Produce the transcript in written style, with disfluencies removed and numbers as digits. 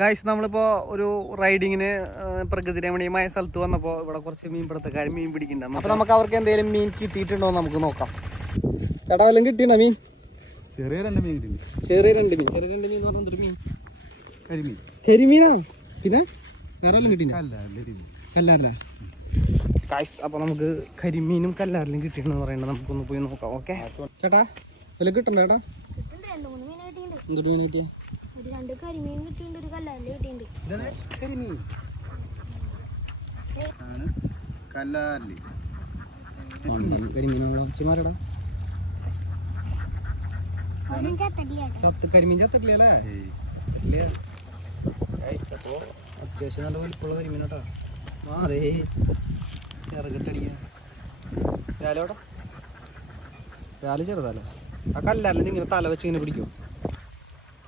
Guys നമ്മളിപ്പോൾ ഒരു റൈഡിങ്ങിന് പ്രകൃതി രമണീയമായ സ്ഥലത്ത് വന്നപ്പോൾ ഇവിടെ കുറച്ച് മീൻപിടുത്തക്കാർ മീൻ പിടിക്കുന്നുണ്ട്. അപ്പോൾ നമുക്ക് അവർക്ക് എന്തെങ്കിലും മീൻ കിട്ടിയിട്ടുണ്ടോ നമുക്ക് നോക്കാം. ചേട്ടാ വല്ലതും കിട്ടിയിട്ടുണ്ടോ മീൻ? ചെറിയ രണ്ട് മീൻ കിട്ടി. ചെറിയ രണ്ട് മീൻ എന്ന് പറഞ്ഞാൽ എന്തൊരു മീൻ? കരിമീൻ. കരിമീനാ? പിന്നെ വേറെ വല്ലതും കിട്ടിയില്ല? കല്ലാറല്ലേ ഗായ്സ്. അപ്പോൾ നമുക്ക് കരിമീനും കല്ലാറിലും കിട്ടിയിട്ടുണ്ടെന്ന് പറയുന്നത് നമുക്കൊന്ന് പോയി നോക്കാം. ഓക്കെ ചേട്ടാ വല്ല കിട്ടണ്ടോ ചേട്ടാ? എന്തൊരു മീൻ കിട്ടിയ? കരിമീൻ ചത്തട്ടില്ലേ? അപ്പോ അത്യാവശ്യം നല്ല വലിപ്പമുള്ള കരിമീൻ കേട്ടോ. അതെ ചെറുകിട്ടടിക്കാൻ രാലോടെ രാല് ചെറുതല്ലേ? ആ കല്ലാറിൽ ഇങ്ങനെ തല വെച്ച് ഇങ്ങനെ പിടിക്കും.